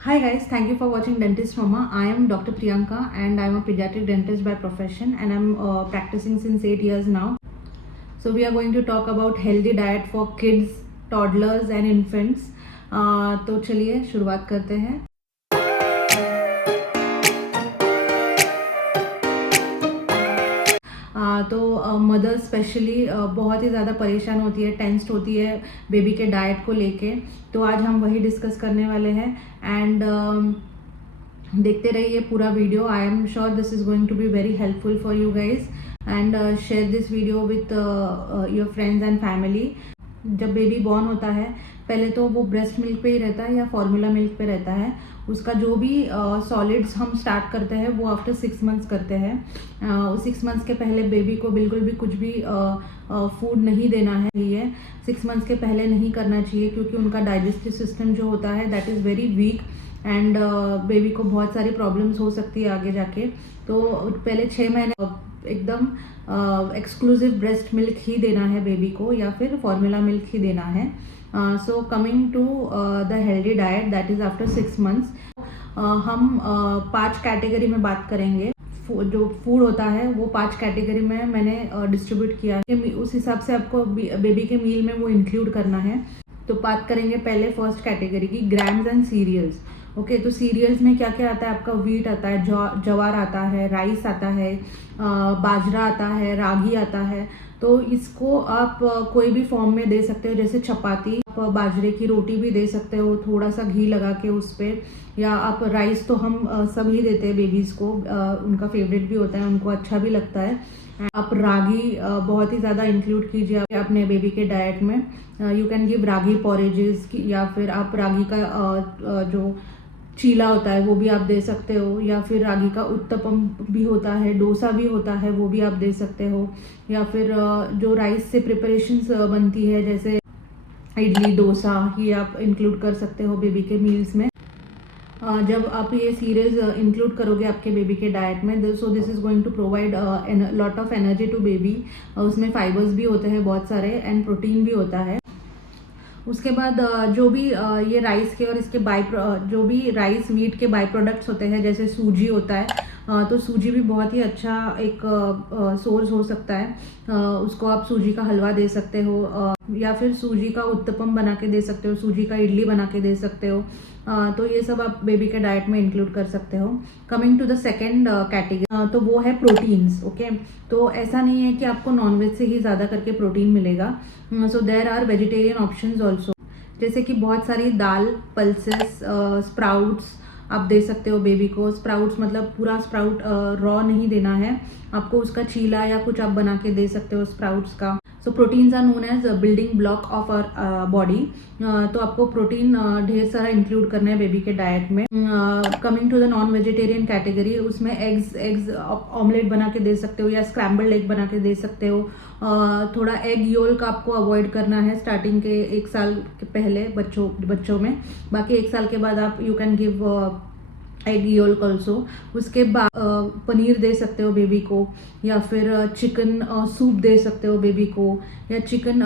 Hi guys, thank you for watching Dentist Mama. I am Dr. Priyanka and I am a pediatric dentist by profession and I am practicing since 8 years now. So we are going to talk about healthy diet for kids, toddlers and infants. तो चलिए शुरुआत करते हैं। तो mother specially बहुत ही ज़्यादा परेशान होती है, टेंस्ड होती है बेबी के डाइट को लेके। तो आज हम वही डिस्कस करने वाले हैं एंड देखते रहिए पूरा video. I am sure this is going to be very helpful for you guys and share this video with your friends and family. जब बेबी बॉर्न होता है पहले तो वो ब्रेस्ट मिल्क पे ही रहता है या फॉर्मूला मिल्क पे रहता है। उसका जो भी सॉलिड्स हम स्टार्ट करते हैं वो आफ्टर 6 मंथ्स करते हैं। 6 मंथ्स के पहले बेबी को बिल्कुल भी कुछ भी फूड नहीं देना है। ये 6 मंथ्स के पहले नहीं करना चाहिए क्योंकि उनका डाइजेस्टिव सिस्टम जो होता है that is very weak and baby को बहुत सारी प्रॉब्लम्स हो सकती है आगे जाके। तो पहले 6 महीने एकदम एक्सक्लूसिव ब्रेस्ट मिल्क ही देना है बेबी को या फिर फॉर्मूला मिल्क ही देना है। So coming to the healthy diet that is after 6 months. हम 5 कैटेगरी में बात करेंगे। जो फूड होता है वो 5 कैटेगरी में मैंने डिस्ट्रीब्यूट किया है, उस हिसाब से आपको बेबी के मील में वो इंक्लूड करना है। तो बात करेंगे पहले फर्स्ट कैटेगरी की, ग्रैम्स एंड सीरियल्स। ओके, तो सीरियल्स में क्या क्या आता है आपका? वीट आता है, जवार आता है, राइस आता है, बाजरा आता है, रागी आता है। तो इसको आप कोई भी फॉर्म में दे सकते हो, जैसे चपाती, आप बाजरे की रोटी भी दे सकते हो थोड़ा सा घी लगा के उस पर, या आप राइस तो हम सब ही देते हैं बेबीज़ को, उनका फेवरेट भी होता है, उनको अच्छा भी लगता है। आप रागी बहुत ही ज़्यादा इंक्लूड कीजिए अपने बेबी के डाइट में। यू कैन गिव रागी पॉरेजेस, या फिर आप रागी का जो चीला होता है वो भी आप दे सकते हो, या फिर रागी का उत्तपम भी होता है, डोसा भी होता है, वो भी आप दे सकते हो। या फिर जो राइस से प्रिपरेशंस बनती है जैसे इडली, डोसा, ये आप इंक्लूड कर सकते हो बेबी के मील्स में। जब आप ये सीरियल्स इंक्लूड करोगे आपके बेबी के डाइट में, so this is going to provide lot of energy to baby. उसमें फाइबर्स भी होते हैं बहुत सारे एंड प्रोटीन भी होता है। उसके बाद जो भी ये राइस के और इसके जो भी राइस वीट के बाई प्रोडक्ट्स होते हैं जैसे सूजी होता है, तो सूजी भी बहुत ही अच्छा एक सोर्स हो सकता है। उसको आप सूजी का हलवा दे सकते हो, या फिर सूजी का उत्तपम बना के दे सकते हो, सूजी का इडली बना के दे सकते हो। तो ये सब आप बेबी के डाइट में इंक्लूड कर सकते हो। Coming to the second category, तो वो है प्रोटीन्स। ओके, तो ऐसा नहीं है कि आपको नॉनवेज से ही ज़्यादा करके प्रोटीन मिलेगा। So there are vegetarian options also, जैसे कि बहुत सारी दाल, पल्सेस, स्प्राउट्स आप दे सकते हो बेबी को। स्प्राउट्स मतलब पूरा स्प्राउट रॉ नहीं देना है आपको, उसका चीला या कुछ आप बना के दे सकते हो स्प्राउट्स का। So proteins are known as building block of our body. तो आपको प्रोटीन ढेर सारा इंक्लूड करना है बेबी के डाइट में। Coming to the non vegetarian category, उसमें एग्स ऑमलेट बना के दे सकते हो या स्क्रैम्बल्ड एग बना के दे सकते हो। थोड़ा एग योल्क आपको अवॉइड करना है स्टार्टिंग के 1 साल के पहले बच्चों में। बाकी 1 साल के बाद आप you can give egg yolk also. उसके बाद पनीर दे सकते हो बेबी को, या फिर चिकन सूप दे सकते हो बेबी को, या चिकन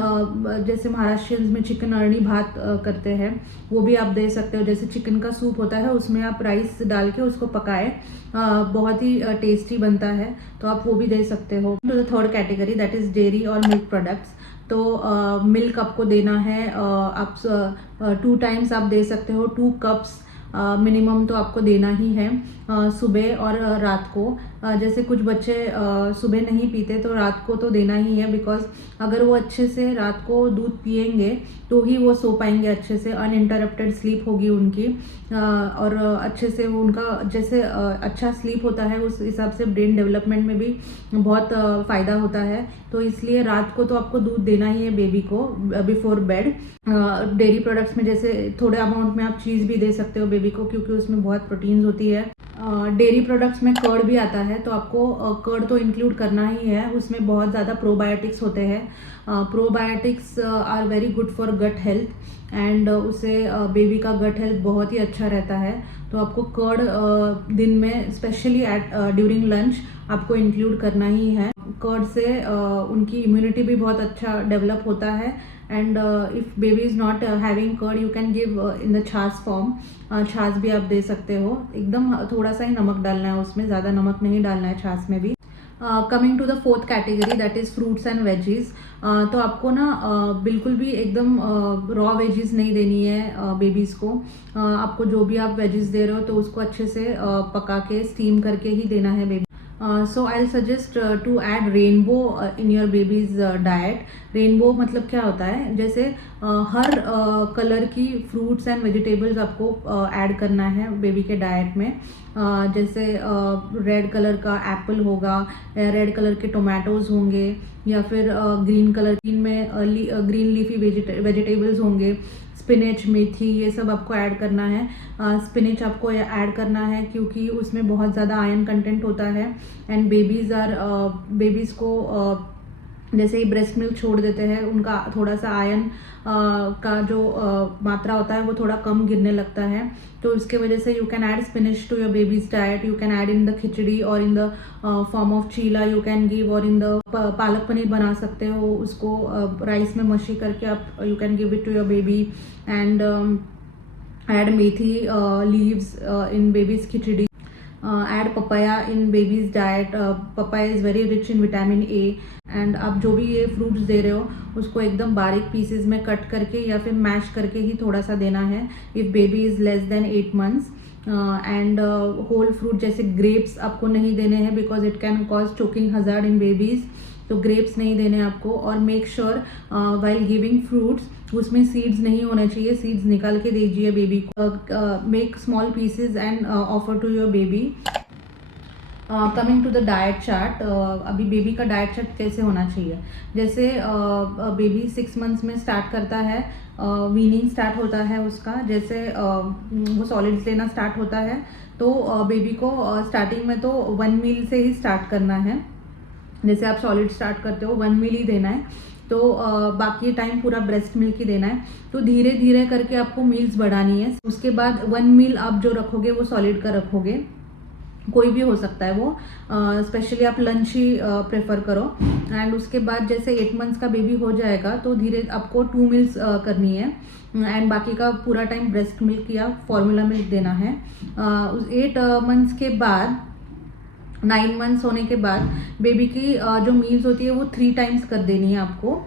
जैसे महाराष्ट्रियंस में चिकन अरणी भात करते हैं वो भी आप दे सकते हो। जैसे चिकन का सूप होता है उसमें आप राइस डाल के उसको पकाए, बहुत ही टेस्टी बनता है, तो आप वो भी दे सकते हो। To the third category that is dairy और मिल्क प्रोडक्ट्स। तो मिल्क आपको देना है, आप 2 टाइम्स आप दे सकते हो, 2 कप्स मिनिमम तो आपको देना ही है सुबह और रात को। जैसे कुछ बच्चे सुबह नहीं पीते तो रात को तो देना ही है, बिकॉज अगर वो अच्छे से रात को दूध पिएंगे तो ही वो सो पाएंगे अच्छे से, अनइंटरप्टेड स्लीप होगी उनकी, और अच्छे से वो उनका जैसे अच्छा स्लीप होता है उस हिसाब से ब्रेन डेवलपमेंट में भी बहुत फ़ायदा होता है। तो इसलिए रात को तो आपको दूध देना ही है बेबी को बिफोर बेड। डेयरी प्रोडक्ट्स में जैसे थोड़े अमाउंट में आप चीज़ भी दे सकते हो बेबी को क्योंकि उसमें बहुत प्रोटीन्स होती है। डेयरी प्रोडक्ट्स में कर्ड भी आता है, तो आपको कर्ड तो इंक्लूड करना ही है। उसमें बहुत ज़्यादा प्रोबायोटिक्स होते हैं। Probiotics are very good for gut health and उससे बेबी का गट हेल्थ बहुत ही अच्छा रहता है। तो आपको कर्ड दिन में स्पेशली एट ड्यूरिंग लंच आपको इंक्लूड करना ही है। कर्ड से उनकी इम्यूनिटी भी बहुत अच्छा डेवलप होता है and if baby is not having curd you can give in the छाछ फॉर्म, छाछ भी आप दे सकते हो। एकदम थोड़ा सा ही नमक डालना है उसमें, ज़्यादा नमक नहीं डालना है छाछ में भी। Coming to the fourth category that is fruits and veggies. तो आपको ना बिल्कुल भी एकदम रॉ वेजीज नहीं देनी है बेबीज़ को। आपको जो भी आप वेजीज दे रहे हो तो उसको अच्छे से पका के स्टीम करके ही देना है baby. So I suggest to add rainbow in your baby's diet. Rainbow मतलब क्या होता है, जैसे हर कलर की फ्रूट्स एंड वेजिटेबल्स आपको ऐड करना है बेबी के डाइट में। जैसे रेड कलर का एप्पल होगा, रेड कलर के टोमेटोज होंगे, या फिर ग्रीन कलर में ग्रीन लीफी वेजिटेबल्स होंगे, स्पिनच, मेथी, ये सब आपको ऐड करना है। स्पिनच आपको ऐड करना है क्योंकि उसमें बहुत ज़्यादा आयरन कंटेंट होता है। एंड बेबीज़ को जैसे ही ब्रेस्ट मिल्क छोड़ देते हैं उनका थोड़ा सा आयरन का जो मात्रा होता है वो थोड़ा कम गिरने लगता है। तो इसके वजह से you can add spinach to your baby's diet. You can add in the khichdi और in the form of cheela you can give, और इन द पालक पनीर बना सकते हो उसको राइस में मशी करके आप you can give it to your baby. And add मेथी लीव्स इन बेबीज खिचड़ी। Add papaya in baby's diet. Papaya is very rich in vitamin A. And आप जो भी ये फ्रूट्स दे रहे हो उसको एकदम बारीक पीसेज में कट करके या फिर मैश करके ही थोड़ा सा देना है if baby is less than 8 months. And whole fruit जैसे ग्रेप्स आपको नहीं देने हैं because it can cause choking hazard in babies, तो ग्रेप्स नहीं देने आपको। और make sure while giving fruits उसमें सीड्स नहीं होने चाहिए, सीड्स निकाल के दीजिए बेबी को। Make small pieces and offer to your baby. Coming to the diet chart, अभी बेबी का डाइट चार्ट कैसे होना चाहिए। जैसे बेबी 6 मंथ्स में स्टार्ट करता है, वीनिंग स्टार्ट होता है उसका, जैसे वो सॉलिड्स लेना स्टार्ट होता है तो बेबी को स्टार्टिंग में तो 1 मील से ही स्टार्ट करना है। जैसे आप सॉलिड स्टार्ट करते हो 1 मील ही देना है, तो बाकी टाइम पूरा ब्रेस्ट मिल्क ही देना है। तो धीरे धीरे करके आपको मील्स बढ़ानी है। उसके बाद 1 मील आप जो रखोगे वो सॉलिड का रखोगे, कोई भी हो सकता है वो, स्पेशली आप लंच ही प्रेफर करो। एंड उसके बाद जैसे 8 मंथ्स का बेबी हो जाएगा तो धीरे आपको 2 मील्स करनी है। एंड बाकी का पूरा टाइम ब्रेस्ट मिल्क या फॉर्मूला मिल्क देना है। 8 मंथ्स के बाद 9 मंथ्स होने के बाद बेबी की जो मील्स होती है वो 3 टाइम्स कर देनी है आपको,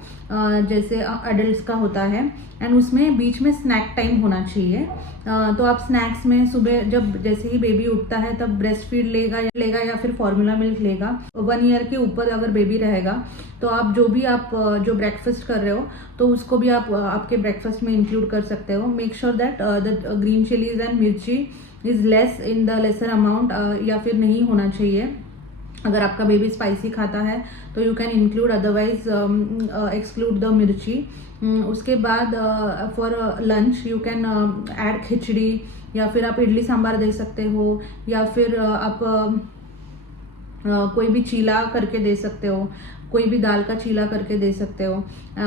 जैसे अडल्ट का होता है। एंड उसमें बीच में स्नैक टाइम होना चाहिए। तो आप स्नैक्स में सुबह जब जैसे ही बेबी उठता है तब ब्रेस्ट फीड लेगा या फिर फॉर्मूला मिल्क लेगा। 1 ईयर के ऊपर अगर बेबी रहेगा तो आप जो ब्रेकफास्ट कर रहे हो तो उसको भी आप आपके ब्रेकफास्ट में इंक्लूड कर सकते हो। Make sure that the green chillies and mirchi is less in the lesser amount, या फिर नहीं होना चाहिए। अगर आपका बेबी स्पाइसी खाता है तो you can include, otherwise exclude the mirchi. उसके बाद for lunch you can add khichdi, या फिर आप इडली सांभर दे सकते हो, या फिर आप कोई भी चीला करके दे सकते हो, कोई भी दाल का चीला करके दे सकते हो।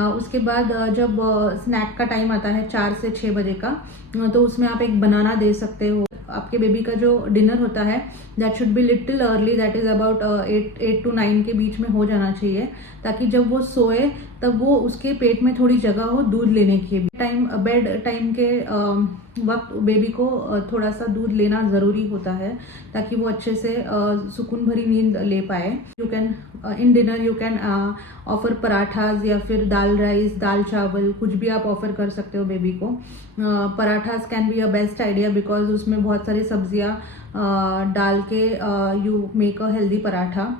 उसके बाद जब स्नैक का टाइम आता है 4 से 6 बजे का, तो उसमें आप एक बनाना दे सकते हो। आपके बेबी का जो डिनर होता है that should be little early, that is about 8 to 9 के बीच में हो जाना चाहिए, ताकि जब वो सोए तब वो उसके पेट में थोड़ी जगह हो दूध लेने की। बेड टाइम के वक्त बेबी को थोड़ा सा दूध लेना ज़रूरी होता है ताकि वो अच्छे से सुकून भरी नींद ले पाए। You can in dinner you can offer parathas, या फिर दाल राइस, दाल चावल, कुछ भी आप ऑफर कर सकते हो बेबी को। Parathas can be a best idea because उसमें बहुत सारी सब्जियां डाल के you make a healthy paratha.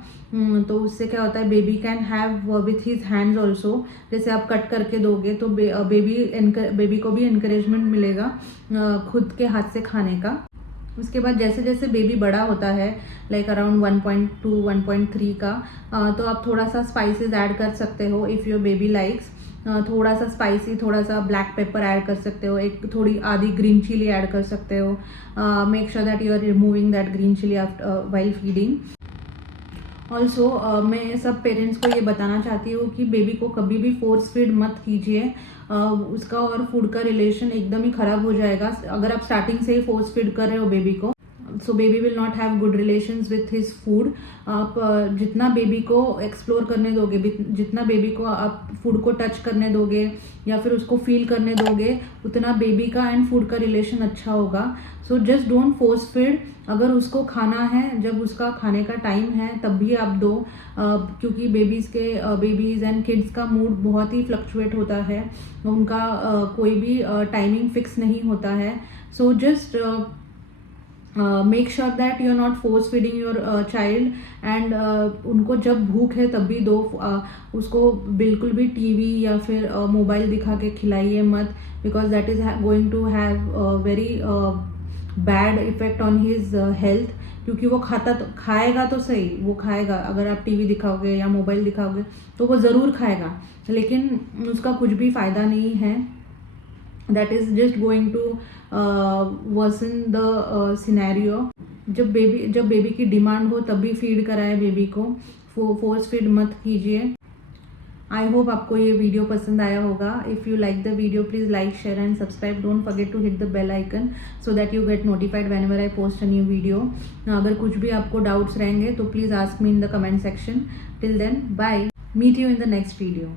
तो उससे क्या होता है, baby can have with his hands also. जैसे आप कट करके दोगे तो बेबी को भी इनकरेजमेंट मिलेगा खुद के हाथ से खाने का। उसके बाद जैसे जैसे बेबी बड़ा होता है, लाइक अराउंड 1.2 1.3 का, तो आप थोड़ा सा स्पाइसेस ऐड कर सकते हो इफ़ योर बेबी लाइक्स। थोड़ा सा स्पाइसी, थोड़ा सा ब्लैक पेपर ऐड कर सकते हो, एक थोड़ी आधी ग्रीन चिली ऐड कर सकते हो। Make sure that you are removing that green chilli after while feeding. Also मैं सब पेरेंट्स को ये बताना चाहती हूँ कि बेबी को कभी भी फोर्स फीड मत कीजिए। उसका और फूड का रिलेशन एकदम ही ख़राब हो जाएगा अगर आप स्टार्टिंग से ही फोर्स फीड कर रहे हो बेबी को। So baby will not have good relations with his food. आप जितना बेबी को एक्सप्लोर करने दोगे, जितना बेबी को आप फूड को टच करने दोगे या फिर उसको फील करने दोगे, उतना बेबी का एंड फूड का रिलेशन अच्छा होगा। So just don't force feed. अगर उसको खाना है, जब उसका खाने का टाइम है तब भी आप दो, क्योंकि बेबीज़ एंड किड्स का मूड बहुत ही फ्लक्चुएट होता है, उनका कोई भी टाइमिंग फिक्स नहीं होता है। So just make sure that you are not force feeding your child and उनको जब भूख है तब भी दो। उसको बिल्कुल भी टीवी या फिर मोबाइल दिखा के खिलाइए मत, because that is going to have very bad effect on his health. क्योंकि वो खाएगा तो सही, वो खाएगा, अगर आप टीवी दिखाओगे या मोबाइल दिखाओगे तो वो ज़रूर खाएगा, लेकिन उसका कुछ भी फ़ायदा नहीं है। That is just going to worsen the scenario. जब बेबी की डिमांड हो तभी फीड कराए बेबी को, फोर्स फीड मत कीजिए। आई होप आपको ये वीडियो पसंद आया होगा। If you like the video please like, share and subscribe. Don't forget to hit the bell icon so that you get notified whenever I post a new video. अगर कुछ भी आपको doubts रहेंगे तो please ask me in the comment section. Till then bye, meet you in the next video.